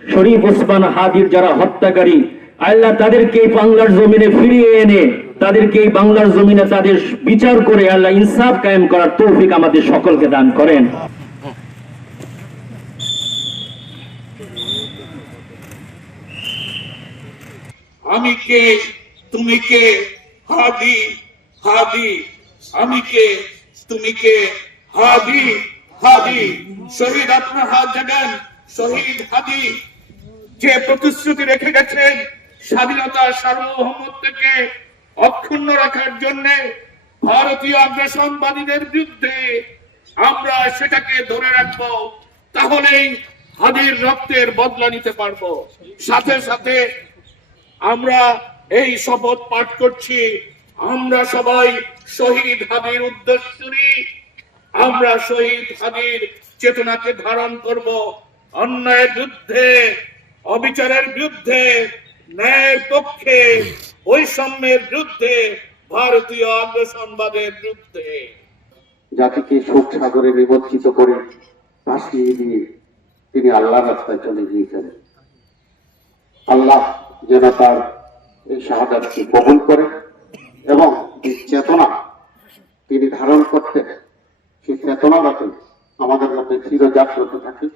শরীফ ওসমান হাদির যারা হত্যাকারী, আল্লাহ তাদেরকে বাংলার জমিনে ফিরিয়ে এনে তাদেরকে বাংলার জমিনে তাদের বিচার করে আল্লাহ ইনসাফ কায়েম করার তৌফিক আমাদের সকলকে দান করেন। আমি কে? তুমি কে? হাদি হাদি আমি কে? তুমি কে? হাদি হাদি শহীদ আপনার হাত জাগান। শহীদ হাদি যে প্রতিশ্রুতি রেখে গেছেন স্বাধীনতা সার্বভৌমত্বকে অক্ষুণ্ণ রাখার জন্য ভারতীয় আগ্রাসনবাদীদের বিরুদ্ধে আমরা সেটাকে ধরে রাখব, তাহলেই হাদির রক্তের বদলা নিতে পারব। সাথে সাথে আমরা এই শপথ পাঠ করছি, আমরা সবাই শহীদ হাদির উদ্দেশ্যী আমরা শহীদ হাদির চেতনাকে ধারণ করব। অন্যায়ের বিরুদ্ধে অবিচারের বিরুদ্ধে, ন্যায়ের পক্ষে, বৈষম্যের বিরুদ্ধে, ভারতীয় আগ্রাসনবাদের বিরুদ্ধে। জাতিকে শোক সাগরে নিমজ্জিত করে ভাসিয়ে দিয়ে তিনি আল্লাহ রাস্তায় চলে গিয়েছিলেন আল্লাহ যেন তার এই শাহাদাতকে কবুল করে এবং যে চেতনা তিনি ধারণ করতেন সেই চেতনা যাতে আমাদের মধ্যে চির জাগ্রত থাকে।